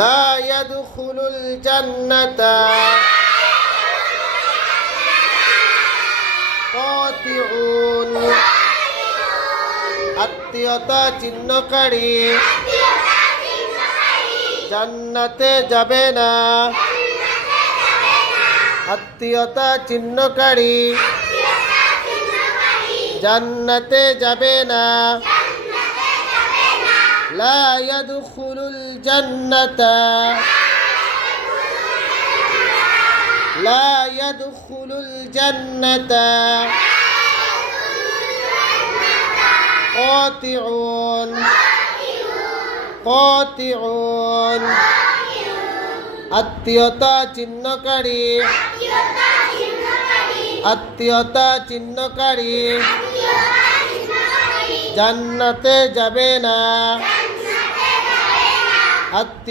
লা ইয়াদখুলুল জান্নাতা কাতিউন আত্মীয়তা ছিন্নকারী জান্নাতে যাবে না। আত্মীয়তা ছিন্নকারী জান্নাতে যাবে না। লা ইয়াদখুলুল জান্নাতা লা ইয়াদখুলুল জান্নাতা কাতিউন কাতিউন আত্মীয়তা ছিন্নকারী আত্মীয়তা ছিন্নকারী জান্নাতে যাবে না।